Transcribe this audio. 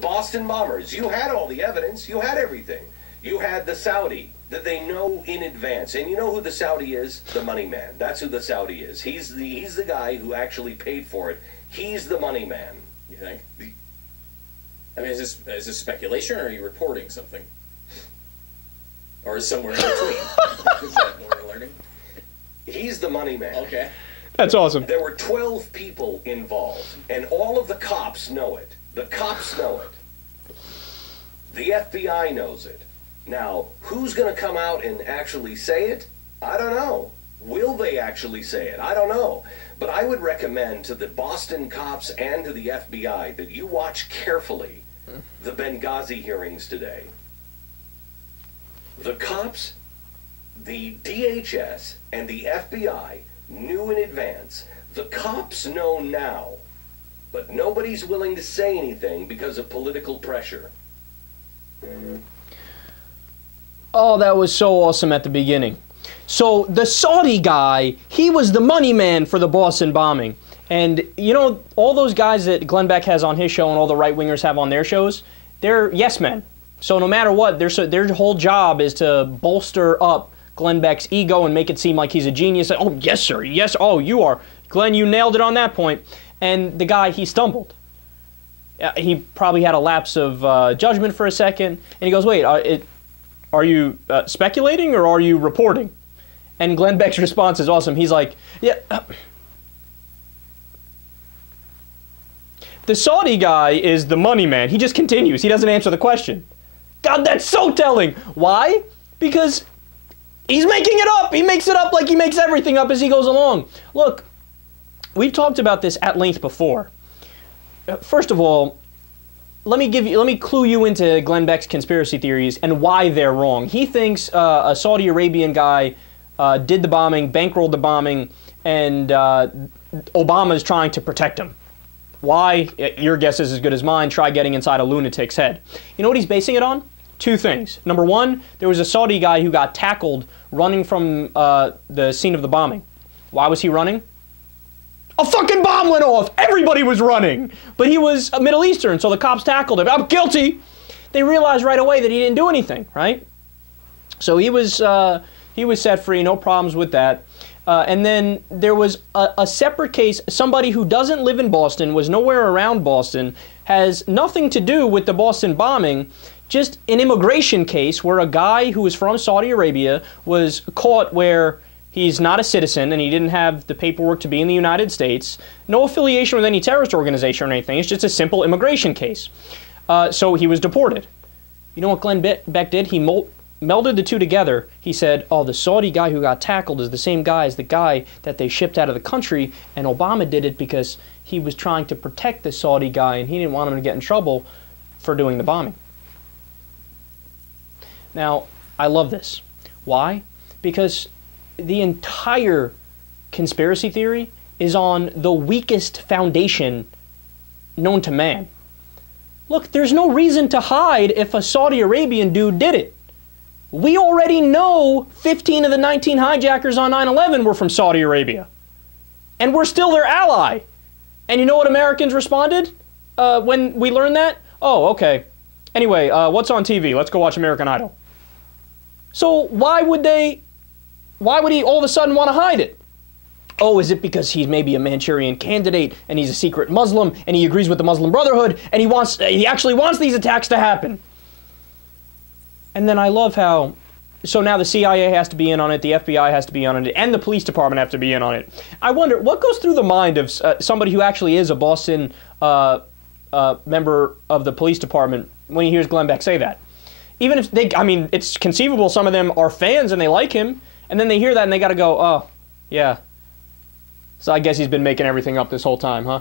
Boston bombers. You had all the evidence. You had everything. You had the Saudi that they know in advance. And you know who the Saudi is? The money man. That's who the Saudi is. He's the guy who actually paid for it. He's the money man. You think? I mean, is this speculation, or are you reporting something? Or is somewhere in between? Is that what we're learning? He's the money man. Okay. That's awesome. There were 12 people involved, and all of the cops know it. The cops know it. The FBI knows it. Now, who's going to come out and actually say it? I don't know. Will they actually say it? I don't know. But I would recommend to the Boston cops and to the FBI that you watch carefully the Benghazi hearings today. The cops, the DHS, and the FBI knew in advance. The cops know now, but nobody's willing to say anything because of political pressure. Oh, that was so awesome at the beginning. So the Saudi guy, he was the money man for the Boston bombing. And, you know, all those guys that Glenn Beck has on his show and all the right-wingers have on their shows, they're yes men. So no matter what, their whole job is to bolster up Glenn Beck's ego and make it seem like he's a genius. Oh, yes, sir. Yes. Oh, you are. Glenn, you nailed it on that point. And the guy, he stumbled. He probably had a lapse of judgment for a second. And he goes, wait, are you speculating or are you reporting? And Glenn Beck's response is awesome. He's like, yeah. The Saudi guy is the money man. He just continues. He doesn't answer the question. God, that's so telling. Why? Because he's making it up. He makes it up like he makes everything up as he goes along. Look, we've talked about this at length before. First of all, let me clue you into Glenn Beck's conspiracy theories and why they're wrong. He thinks a Saudi Arabian guy did the bombing, bankrolled the bombing, and Obama's trying to protect him. Why? Your guess is as good as mine. Try getting inside a lunatic's head. You know what he's basing it on? Two things. Number one, there was a Saudi guy who got tackled running from the scene of the bombing. Why was he running? A fucking bomb went off! Everybody was running! But he was Middle Eastern, so the cops tackled him. I'm guilty! They realized right away that he didn't do anything, right? So he was set free, no problems with that. And then there was a separate case, somebody who doesn't live in Boston, was nowhere around Boston, has nothing to do with the Boston bombing, just an immigration case where a guy who was from Saudi Arabia was caught where he's not a citizen and he didn't have the paperwork to be in the United States, no affiliation with any terrorist organization or anything, it's just a simple immigration case. So he was deported. You know what Glenn Beck did? He melded the two together. He said, oh, the Saudi guy who got tackled is the same guy as the guy that they shipped out of the country, and Obama did it because he was trying to protect the Saudi guy and he didn't want him to get in trouble for doing the bombing. Now, I love this. Why? Because the entire conspiracy theory is on the weakest foundation known to man. Look, there's no reason to hide if a Saudi Arabian dude did it. We already know 15 of the 19 hijackers on 9/11 were from Saudi Arabia. And we're still their ally. And you know what Americans responded when we learned that? Oh, okay. Anyway, what's on TV? Let's go watch American Idol. So why would he all of a sudden want to hide it? Oh, is it because he's maybe a Manchurian candidate and he's a secret Muslim and he agrees with the Muslim Brotherhood and he actually wants these attacks to happen? And then I love how, so now the CIA has to be in on it, the FBI has to be in on it, and the police department have to be in on it. I wonder, what goes through the mind of somebody who actually is a Boston member of the police department when he hears Glenn Beck say that? Even if they, I mean, it's conceivable some of them are fans and they like him, and then they hear that and they gotta go, oh, yeah. So I guess he's been making everything up this whole time, huh?